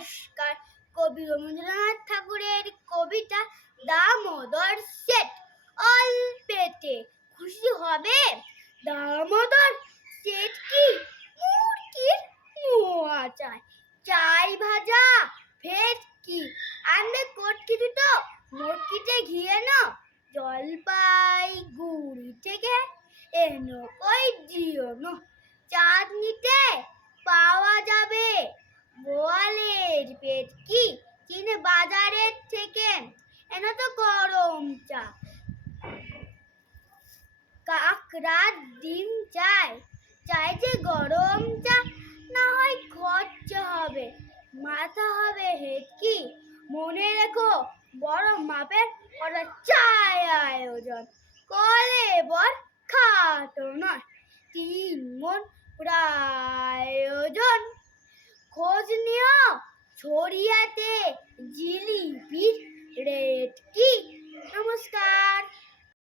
নমস্কার। কবি রবীন্দ্রনাথ ঠাকুরের কবিতা দামোদর শেঠ। অল্পেতে খুশি হবে দামোদর শেঠ কি মুরগির মোয়া চায়, চাই ভাজা ভেটকি আনবে কটকিটি তো মুরগিতে ঘিয়ে না, জলপাইগুড়ি থেকে এনো কই দিও না, চাঁদনিতে পাওয়া যাবে বোয়ালের পেটকি, কিনে বাজারের থেকে এনো তো গরম চা, কাকড়ার ডিম চাই, চাই যে গরম চা, না হয় খরচা হবে, মাথা হবে হেটকি, মনে রেখো বড় মাপের করা চাই আয়োজন, কলে বর খাটো নয়, 3 মণ প্রয়োজন। খোঁজ নিও ছড়িয়াতে জিলি